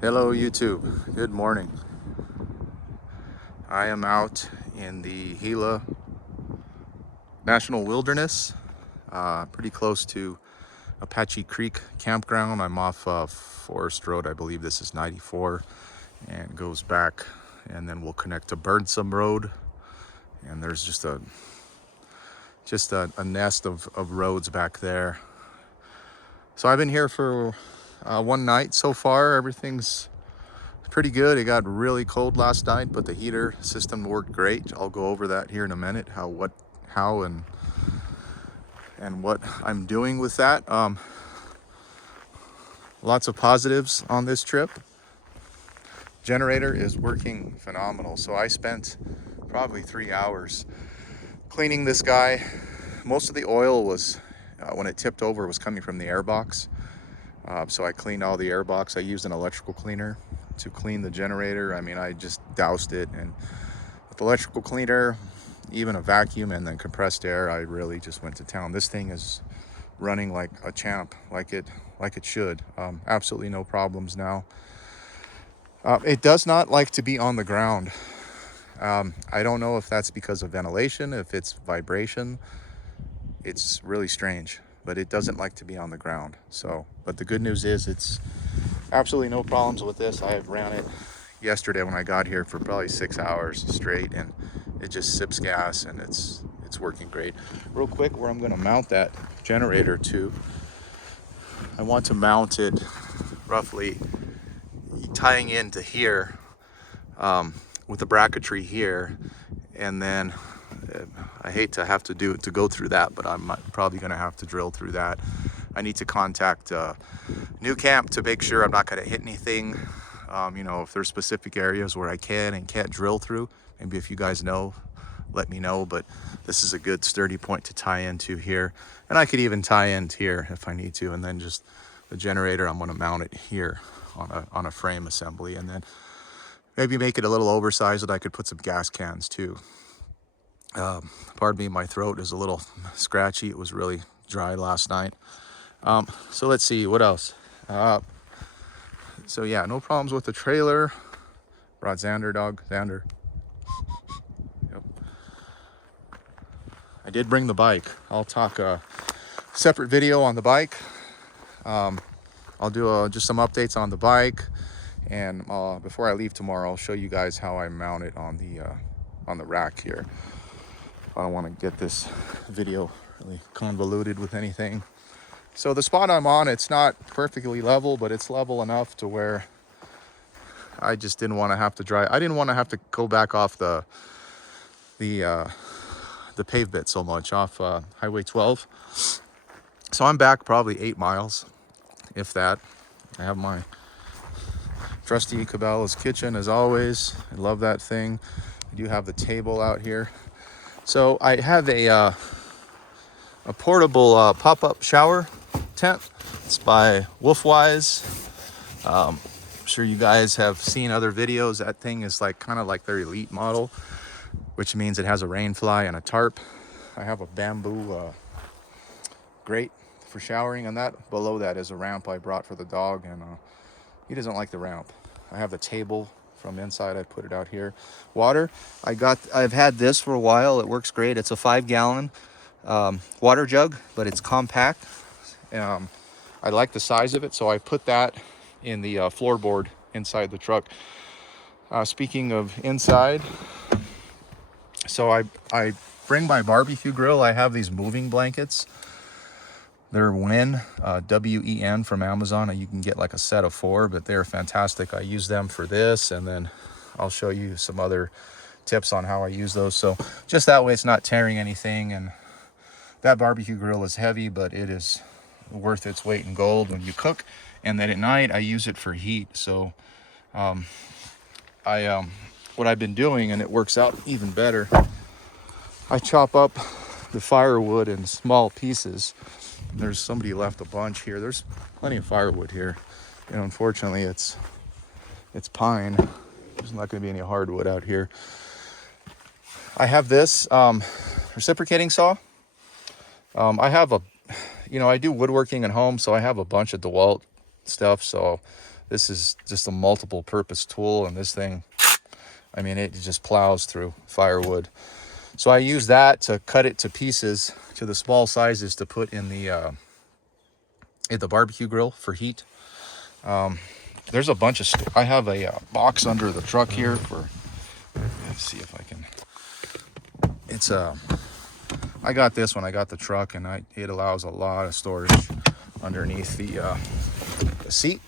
Hello YouTube, good morning. I am out in the Gila National Wilderness, pretty close to Apache Creek campground. I'm off Forest Road, I believe this is 94, and goes back, and then we'll connect to Burnsome Road, and there's just a nest of roads back there. So I've been here for one night so far. Everything's pretty good. It got really cold last night, but the heater system worked great. I'll go over that here in a minute, how and what I'm doing with that. Lots of positives on this trip. Generator is working phenomenal. So I spent probably 3 hours cleaning this guy. Most of the oil was, when it tipped over, was coming from the airbox. So I cleaned all the airbox. I used an electrical cleaner to clean the generator. I mean, I just doused it, and with electrical cleaner, even a vacuum, and then compressed air, I really just went to town. This thing is running like a champ, like it should. Absolutely no problems now. It does not like to be on the ground. I don't know if that's because of ventilation, if it's vibration. It's really strange, but it doesn't like to be on the ground. So, but the good news is it's absolutely no problems with this. I ran it yesterday when I got here for probably 6 hours straight, and it just sips gas, and it's working great. Real quick, where I'm going to mount that generator to, I want to mount it roughly tying into here, with the bracketry here, and then I hate to have to go through that, but I'm probably going to have to drill through that. I need to contact New Camp to make sure I'm not going to hit anything. If there's specific areas where I can and can't drill through, maybe if you guys know, let me know. But this is a good sturdy point to tie into here, and I could even tie in here if I need to. And then just the generator, I'm going to mount it here on a frame assembly, and then maybe make it a little oversized so that I could put some gas cans too. Pardon me, my throat is a little scratchy. It was really dry last night. So let's see what else. So yeah, no problems with the trailer. Brought Xander, Xander. Yep. I did bring the bike. I'll talk a separate video on the bike. I'll do just some updates on the bike, and before I leave tomorrow, I'll show you guys how I mount it on the rack here. I don't want to get this video really convoluted with anything. So the spot I'm on, it's not perfectly level, but it's level enough to where I just didn't want to have to drive. I didn't want to have to go back off the pavement so much, off Highway 12. So I'm back probably 8 miles, if that. I have my trusty Cabela's kitchen as always. I love that thing. I do have the table out here. So I have a portable pop-up shower tent. It's by Wolfwise. I'm sure you guys have seen other videos. That thing is kind of like their elite model, which means it has a rain fly and a tarp. I have a bamboo grate for showering, and that below that is a ramp I brought for the dog, and he doesn't like the ramp. I have the table from inside. I put it out here. Water, I've had this for a while. It works great. It's a 5-gallon water jug, but it's compact. I like the size of it, so I put that in the floorboard inside the truck. Speaking of inside, so I bring my barbecue grill. I have these moving blankets. They're Wen, W-E-N, from Amazon. You can get like a set of 4, but they're fantastic. I use them for this, and then I'll show you some other tips on how I use those. So just that way it's not tearing anything. And that barbecue grill is heavy, but it is worth its weight in gold when you cook. And then at night I use it for heat. So what I've been doing, and it works out even better, I chop up the firewood in small pieces. There's somebody left a bunch here. There's plenty of firewood here, and unfortunately it's pine. There's not going to be any hardwood out here. I have this reciprocating saw. I have I do woodworking at home, so I have a bunch of DeWalt stuff. So This is just a multiple purpose tool, and this thing, I mean, it just plows through firewood. So I use that to cut it to pieces, to the small sizes, to put in the barbecue grill for heat. There's a bunch of I have a box under the truck here for, let's see if I can, it's I got this when I got the truck, and it allows a lot of storage underneath the seat.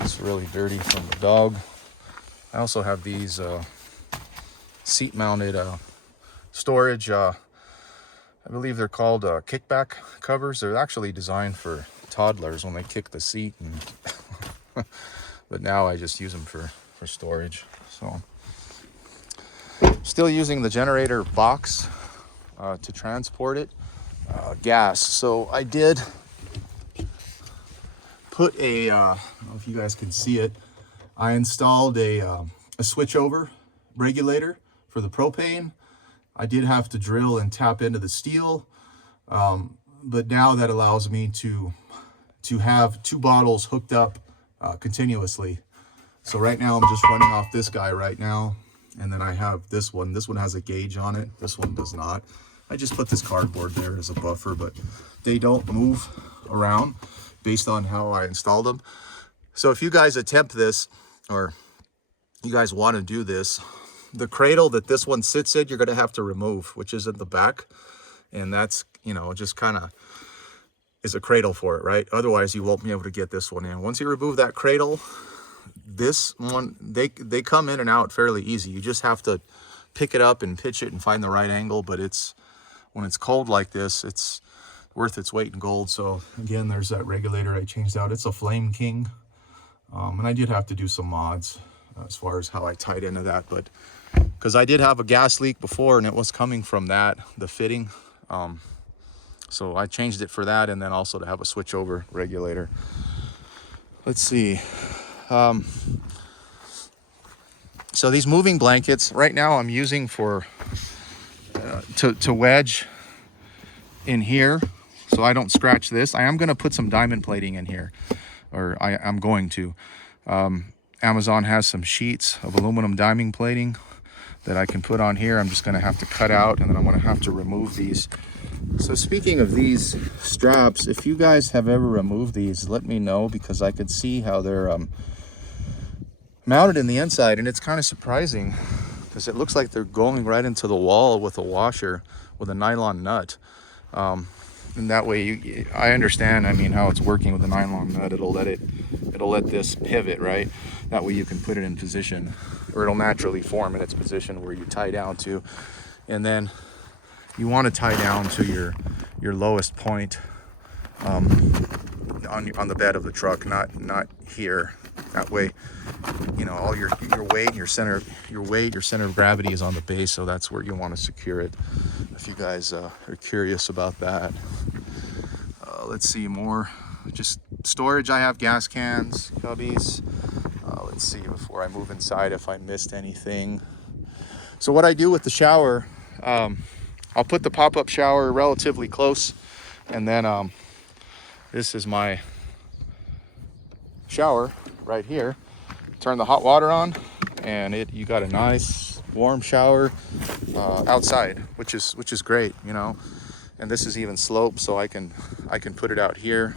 It's really dirty from the dog. I also have these seat mounted storage, I believe they're called kickback covers. They're actually designed for toddlers when they kick the seat, and but now I just use them for storage. So still using the generator box to transport it. Gas. So I did put a I don't know if you guys can see it, I installed a switchover regulator for the propane. I did have to drill and tap into the steel, but now that allows me to have 2 bottles hooked up continuously. So right now I'm just running off this guy right now, and then I have this one. This one has a gauge on it. This one does not. I just put this cardboard there as a buffer, but they don't move around based on how I installed them. So if you guys attempt this, or you guys want to do this, the cradle that this one sits in, you're going to have to remove, which is in the back. And that's, you know, just kind of is a cradle for it, right? Otherwise, you won't be able to get this one in. Once you remove that cradle, this one, they come in and out fairly easy. You just have to pick it up and pitch it and find the right angle. But it's, when it's cold like this, it's worth its weight in gold. So again, there's that regulator I changed out. It's a Flame King. And I did have to do some mods as far as how I tied into that, but because I did have a gas leak before, and it was coming from that, the fitting. So I changed it for that, and then also to have a switchover regulator. Let's see. So these moving blankets right now I'm using for to wedge in here so I don't scratch this. I am going to put some diamond plating in here, or I'm going to. Amazon has some sheets of aluminum diamond plating that I can put on here. I'm just going to have to cut out, and then I'm going to have to remove these. So speaking of these straps, if you guys have ever removed these, let me know, because I could see how they're mounted in the inside, and it's kind of surprising because it looks like they're going right into the wall with a washer with a nylon nut. And that way, I understand, I mean, how it's working with the nylon nut. It'll let this pivot, right? That way you can put it in position, or it'll naturally form in its position where you tie down to. And then you want to tie down to your lowest point on the bed of the truck, not here. That way, you know, all your weight, your center of gravity is on the base, so that's where you want to secure it. If you guys are curious about that. Let's see more. Just storage. I have gas cans, cubbies. Let's see before I move inside if I missed anything. So what I do with the shower, I'll put the pop-up shower relatively close, and then this is my shower right here. Turn the hot water on, and you got a nice warm shower outside, which is great, you know. And this is even sloped, so I can put it out here.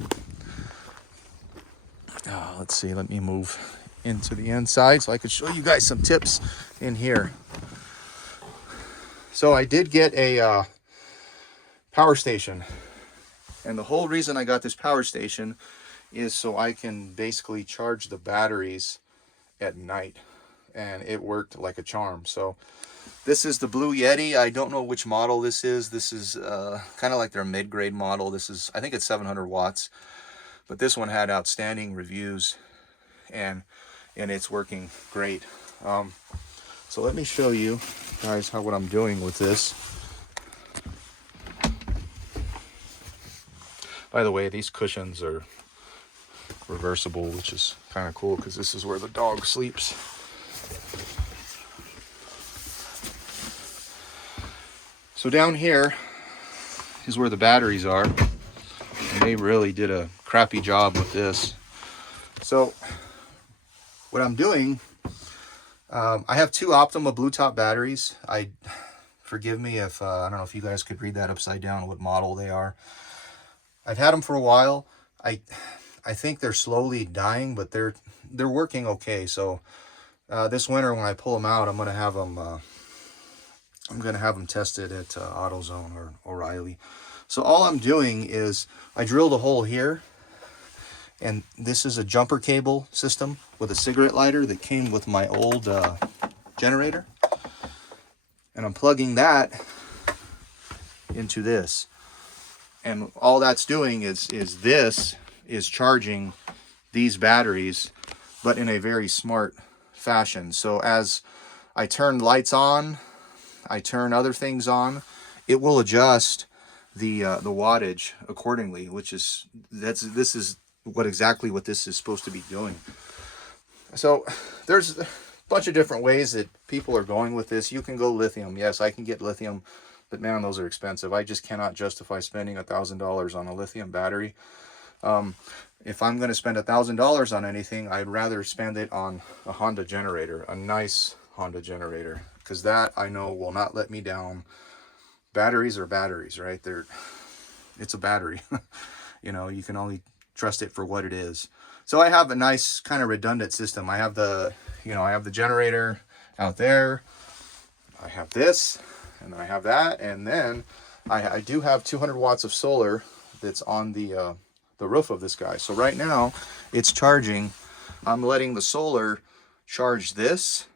Let's see, let me move into the inside so I could show you guys some tips in here. So I did get a power station, and the whole reason I got this power station is so I can basically charge the batteries at night, and it worked like a charm. So this is the Blue Yeti. I don't know which model this is. This is kind of like their mid-grade model. This is, I think it's 700 watts, but this one had outstanding reviews, and it's working great. So let me show you guys what I'm doing with this. By the way, these cushions are reversible, which is kind of cool because this is where the dog sleeps. So down here is where the batteries are, and they really did a crappy job with this. So what I'm doing, I have two Optima blue top batteries. Forgive me if I don't know if you guys could read that upside down, what model they are. I've had them for a while. I think they're slowly dying, but they're working okay. So this winter when I pull them out, I'm gonna have them tested at AutoZone or O'Reilly. So all I'm doing is I drilled a hole here, and this is a jumper cable system with a cigarette lighter that came with my old generator, and I'm plugging that into this, and all that's doing is this is charging these batteries, but in a very smart fashion. So as I turn lights on, I turn other things on, it will adjust the wattage accordingly, which is this is exactly what this is supposed to be doing. So there's a bunch of different ways that people are going with this. You can go lithium. Yes, I can get lithium, but man, those are expensive. I just cannot justify spending $1,000 on a lithium battery. If I'm going to spend $1,000 on anything, I'd rather spend it on a Honda generator, a nice Honda generator, because that I know will not let me down. Batteries are batteries, right? It's a battery. You know, you can only trust it for what it is. So I have a nice kind of redundant system. I have the generator out there. I have this, and then I have that, and then I do have 200 watts of solar that's on the roof of this guy. So right now it's charging. I'm letting the solar charge this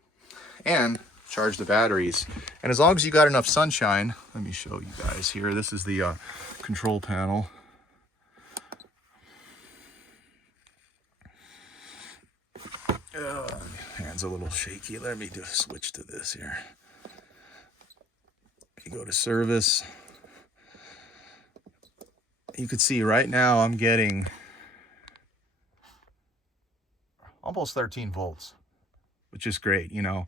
and charge the batteries. And as long as you got enough sunshine, let me show you guys here. This is the control panel. Hand's a little shaky. Let me switch to this here. You go to service. You can see right now I'm getting almost 13 volts, which is great, you know.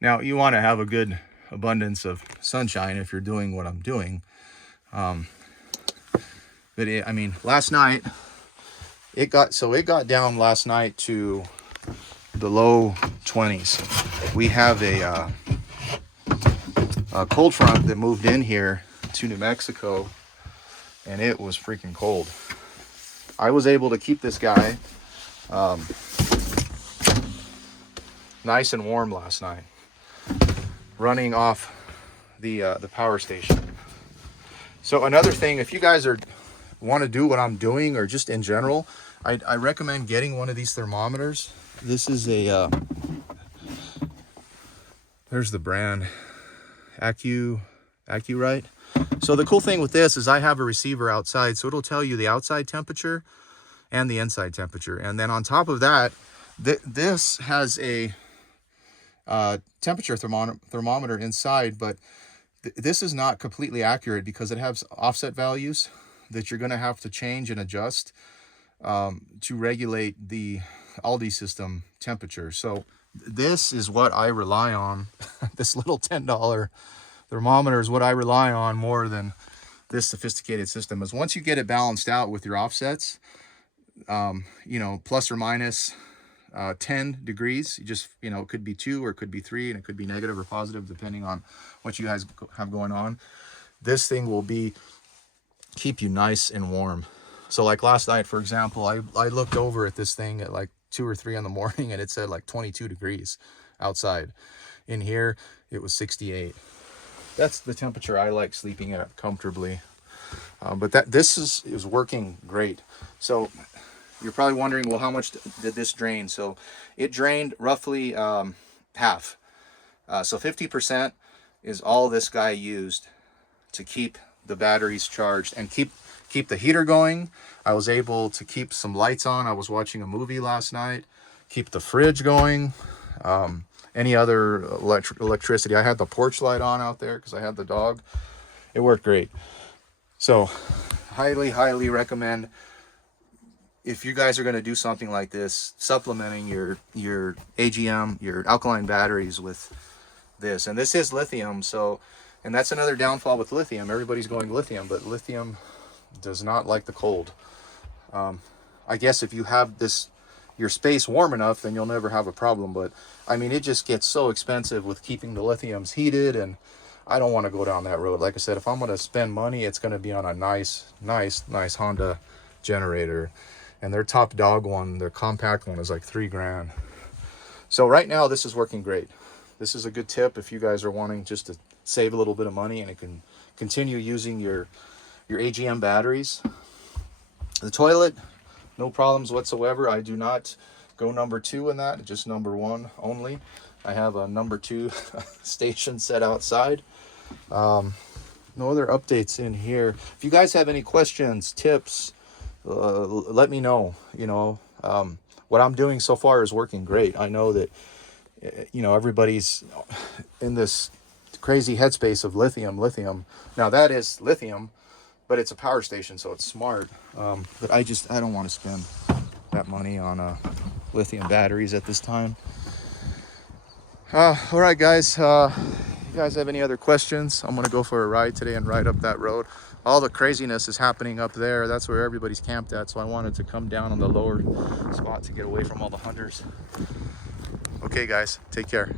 Now you want to have a good abundance of sunshine if you're doing what I'm doing. But I mean, last night it got down last night to the low 20s. We have a cold front that moved in here to New Mexico, and it was freaking cold. I was able to keep this guy nice and warm last night, running off the power station. So another thing, if you guys want to do what I'm doing, or just in general, I recommend getting one of these thermometers. This is a there's the brand, Accurite. So the cool thing with this is I have a receiver outside, so it'll tell you the outside temperature and the inside temperature. And then on top of that, this has a temperature thermometer inside, but this is not completely accurate because it has offset values that you're going to have to change and adjust to regulate the Alde system temperature. So this is what I rely on. This little $10 thermometer is what I rely on more than this sophisticated system. Is once you get it balanced out with your offsets, you know, plus or minus 10 degrees, you just, you know, it could be 2 or it could be 3, and it could be negative or positive depending on what you guys have going on. This thing will keep you nice and warm. So like last night, for example, I looked over at this thing at like 2 or 3 in the morning, and it said like 22 degrees outside. In here it was 68. That's the temperature I like sleeping at comfortably. But this is working great. So you're probably wondering, well, how much did this drain? So it drained roughly half. So 50% is all this guy used to keep the batteries charged and keep the heater going. I was able to keep some lights on. I was watching a movie last night. Keep the fridge going. Any other electricity. I had the porch light on out there because I had the dog. It worked great. So highly recommend, if you guys are going to do something like this, supplementing your AGM, your alkaline batteries with this. And this is lithium, so, and that's another downfall with lithium. Everybody's going lithium, but lithium does not like the cold. I guess if you have this your space warm enough, then you'll never have a problem. But I mean, it just gets so expensive with keeping the lithiums heated, and I don't want to go down that road. Like I said, if I'm going to spend money, it's going to be on a nice Honda generator. And their top dog one, their compact one, is like $3 grand. So right now, this is working great. This is a good tip if you guys are wanting just to save a little bit of money and it can continue using your AGM batteries. The toilet, no problems whatsoever. I do not go number 2 in that, just number 1 only. I have a number 2 station set outside. No other updates in here. If you guys have any questions, tips, let me know. You know, what I'm doing so far is working great. I know that, you know, everybody's in this crazy headspace of lithium. Now that is lithium, but it's a power station, so it's smart. But I don't want to spend that money on lithium batteries at this time. All right, guys. You guys have any other questions? I'm gonna go for a ride today and ride up that road. All the craziness is happening up there. That's where everybody's camped at. So I wanted to come down on the lower spot to get away from all the hunters. Okay, guys, take care.